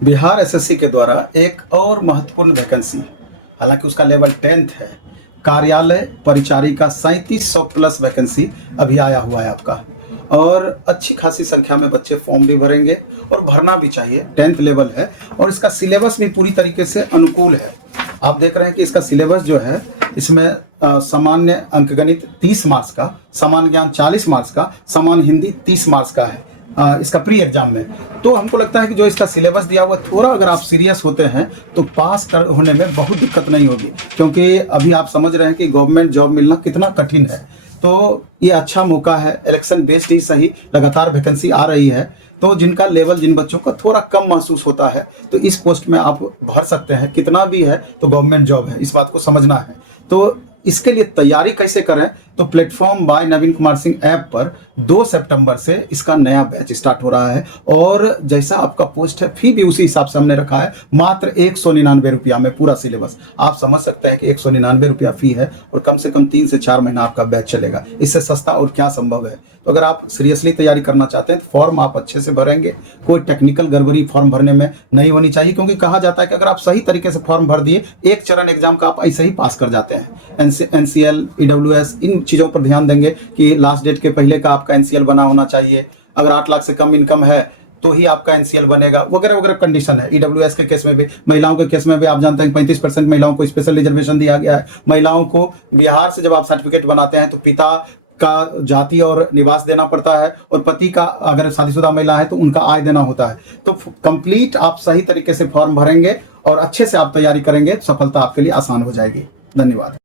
Bihar SSC के द्वारा एक और महत्वपूर्ण वैकेंसी, हालांकि उसका लेवल 10th है, कार्यालय परिचारिका 3700 प्लस वैकेंसी अभी आया हुआ है आपका। और अच्छी खासी संख्या में बच्चे फॉर्म भी भरेंगे और भरना भी चाहिए। 10th लेवल है और इसका सिलेबस भी पूरी तरीके से अनुकूल है। आप देख रहे हैं कि इसका सिलेबस जो है, इसमें सामान्य अंकगणित 30 मार्क्स का, सामान्य ज्ञान 40 मार्क्स का, सामान्य हिंदी 30 मार्क्स का है इसका प्री एग्जाम में। तो हमको लगता है कि जो इसका सिलेबस दिया हुआ, थोड़ा अगर आप सीरियस होते हैं तो होने में बहुत दिक्कत नहीं होगी, क्योंकि अभी आप समझ रहे हैं कि गवर्नमेंट जॉब मिलना कितना कठिन है। तो ये अच्छा मौका है, इलेक्शन बेस्ड ही सही, लगातार वैकेंसी आ रही है। तो जिनका लेवल, जिन बच्चों का थोड़ा कम महसूस होता है, तो इस पोस्ट में आप भर सकते हैं। कितना भी है तो गवर्नमेंट जॉब है, इस बात को समझना है। तो इसके लिए तैयारी कैसे करें, तो प्लेटफॉर्म बाय नवीन कुमार सिंह ऐप पर 2 सितंबर से इसका नया बैच स्टार्ट हो रहा है। और जैसा आपका पोस्ट है, फी भी उसी हिसाब से हमने रखा है, मात्र 199 रुपया में पूरा सिलेबस। आप समझ सकते हैं कि 199 रुपया फी है और कम से कम 3 से 4 महीना आपका बैच चलेगा। इससे सस्ता और क्या संभव है। तो अगर आप सीरियसली तैयारी करना चाहते हैं तो फॉर्म आप अच्छे से भरेंगे, कोई टेक्निकल गड़बड़ी फॉर्म भरने में नहीं होनी चाहिए, क्योंकि कहा जाता है कि अगर आप सही तरीके से फॉर्म भर दिए, एक चरण एग्जाम का आप ऐसे ही पास कर जाते हैं। एनसीएल, ईडब्ल्यूएस, इन चीज़ों पर ध्यान देंगे कि लास्ट डेट के पहले का आपका एनसीएल बना होना चाहिए। अगर 8 लाख से कम इनकम है तो ही आपका एनसीएल बनेगा, वगैरह वगैरह कंडीशन है। ईडब्ल्यूएस के केस में भी, महिलाओं के केस में भी आप जानते हैं 35% महिलाओं को स्पेशल रिजर्वेशन दिया गया है। महिलाओं को बिहार से जब आप सर्टिफिकेट बनाते हैं तो पिता का जाति और निवास देना पड़ता है, और पति का, अगर शादीशुदा महिला है तो उनका आय देना होता है। तो कंप्लीट आप सही तरीके से फॉर्म भरेंगे और अच्छे से आप तैयारी करेंगे, सफलता आपके लिए आसान हो जाएगी। धन्यवाद।